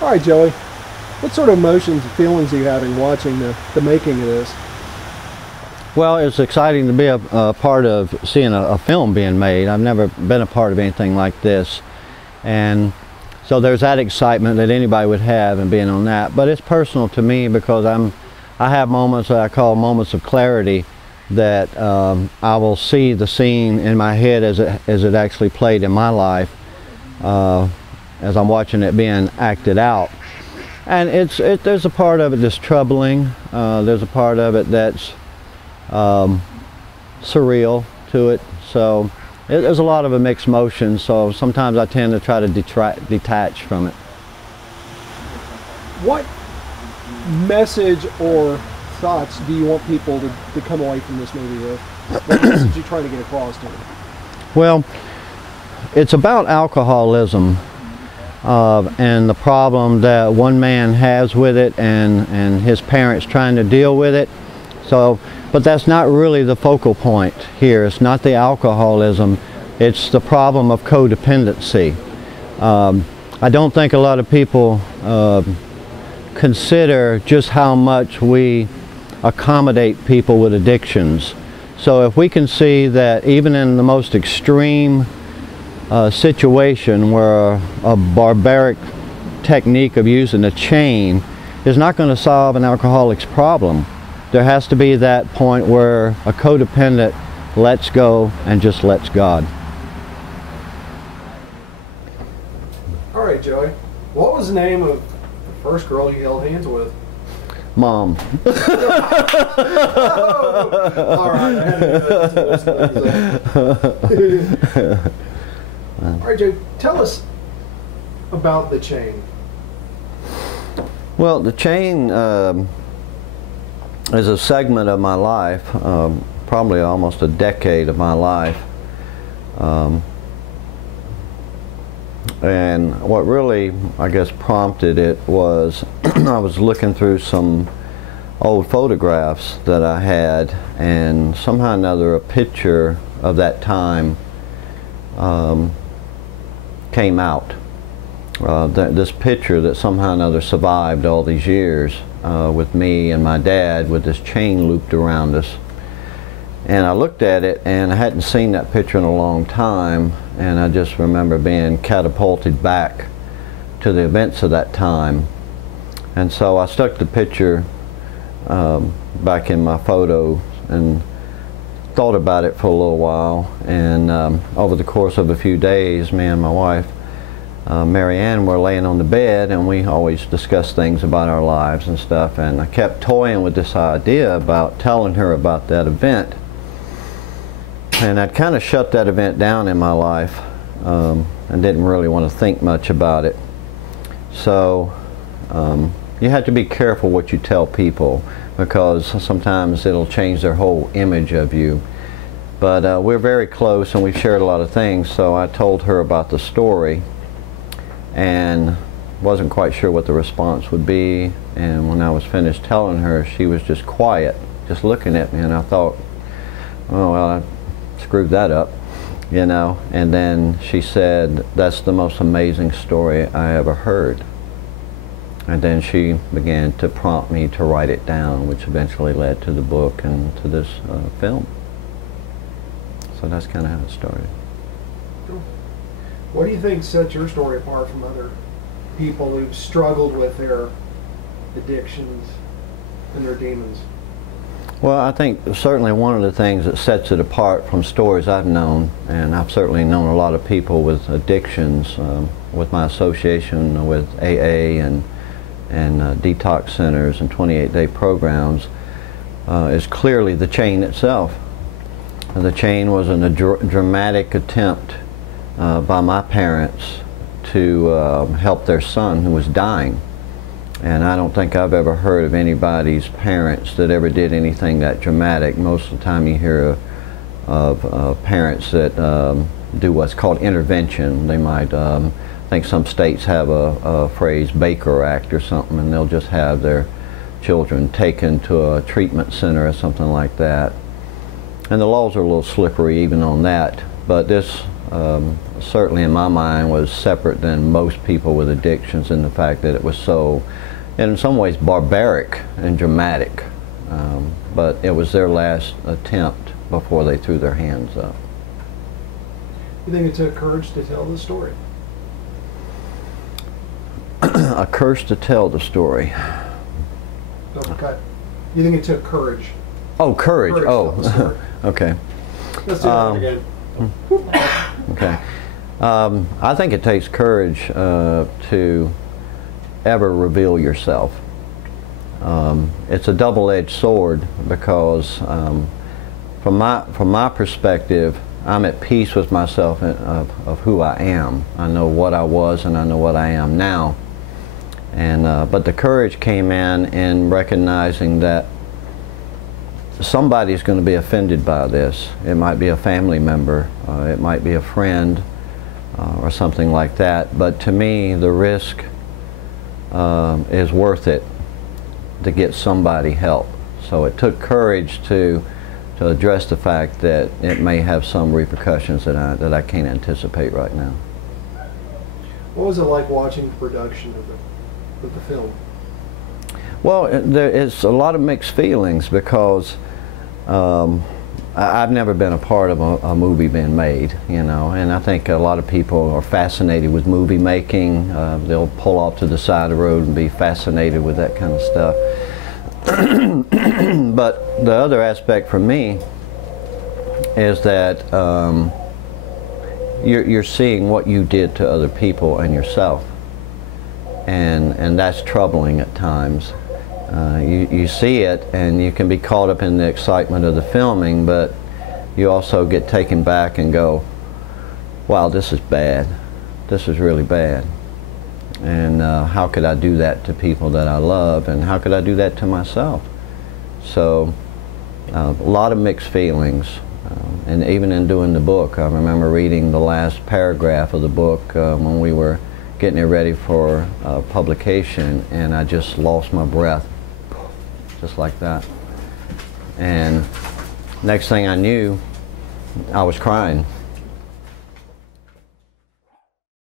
All right, Joey. What sort of emotions and feelings are you having watching the making of this? Well, it's exciting to be a part of seeing a film being made. I've never been a part of anything like this, and so there's that excitement that anybody would have in being on that. But it's personal to me because I have moments that I call moments of clarity, that I will see the scene in my head as it actually played in my life, as I'm watching it being acted out. And there's a part of it that's troubling. There's a part of it that's surreal to it. So there's a lot of a mixed emotion. So sometimes I tend to try to detach from it. What message or thoughts do you want people to come away from this movie with? What message are you trying to get across to them? Well, it's about alcoholism. And the problem that one man has with it, and his parents trying to deal with it. So, but that's not really the focal point here. It's not the alcoholism, it's the problem of codependency. I don't think a lot of people consider just how much we accommodate people with addictions. So if we can see that even in the most extreme situation where a barbaric technique of using a chain is not going to solve an alcoholic's problem, there has to be that point where a codependent lets go and just lets God. All right, Joey. What was the name of the first girl you held hands with? Mom. Oh, all right, I had to do that. All right, Joe, tell us about the chain. Well, the chain is a segment of my life, probably almost a decade of my life. And what really, I guess, prompted it was I was looking through some old photographs that I had, and somehow or another a picture of that time came out. This picture that somehow or another survived all these years with me and my dad with this chain looped around us. And I looked at it, and I hadn't seen that picture in a long time, and I just remember being catapulted back to the events of that time. And so I stuck the picture back in my photo and thought about it for a little while. And over the course of a few days, me and my wife Mary Ann were laying on the bed, and we always discussed things about our lives and stuff, and I kept toying with this idea about telling her about that event. And I'd kind of shut that event down in my life and didn't really want to think much about it. So you have to be careful what you tell people, because sometimes it'll change their whole image of you. But we're very close, and we've shared a lot of things, so I told her about the story and wasn't quite sure what the response would be. And when I was finished telling her, she was just quiet, just looking at me, and I thought, oh well, I screwed that up, you know. And then she said, that's the most amazing story I ever heard. And then she began to prompt me to write it down, which eventually led to the book and to this film. So that's kind of how it started. Cool. What do you think sets your story apart from other people who've struggled with their addictions and their demons? Well, I think certainly one of the things that sets it apart from stories I've known, and I've certainly known a lot of people with addictions, with my association with AA and detox centers and 28-day programs, is clearly the chain itself. The chain was a dramatic attempt by my parents to help their son who was dying. And I don't think I've ever heard of anybody's parents that ever did anything that dramatic. Most of the time you hear of parents that do what's called intervention. They might, I think some states have a phrase, Baker Act or something, and they'll just have their children taken to a treatment center or something like that. And the laws are a little slippery even on that. But this certainly in my mind was separate than most people with addictions, in the fact that it was so, in some ways, barbaric and dramatic. But it was their last attempt before they threw their hands up. You think it took courage to tell the story? A curse to tell the story. Okay. You think it took courage? Oh, courage. To tell the story. Okay. Let's do that again. Okay. I think it takes courage to ever reveal yourself. It's a double-edged sword, because from my perspective, I'm at peace with myself of who I am. I know what I was and I know what I am now. And but the courage came in recognizing that somebody's going to be offended by this. It might be a family member, it might be a friend, or something like that. But to me, the risk is worth it to get somebody help. So it took courage to address the fact that it may have some repercussions that I can't anticipate right now. What was it like watching the production of the film? Well, there is a lot of mixed feelings, because I've never been a part of a movie being made, you know, and I think a lot of people are fascinated with movie making. They'll pull off to the side of the road and be fascinated with that kind of stuff. But the other aspect for me is that you're seeing what you did to other people and yourself, and that's troubling at times. You see it and you can be caught up in the excitement of the filming, but you also get taken back and go, wow, this is bad. This is really bad. And how could I do that to people that I love, and how could I do that to myself? So a lot of mixed feelings. And even in doing the book, I remember reading the last paragraph of the book when we were getting it ready for publication, and I just lost my breath, just like that. And next thing I knew, I was crying.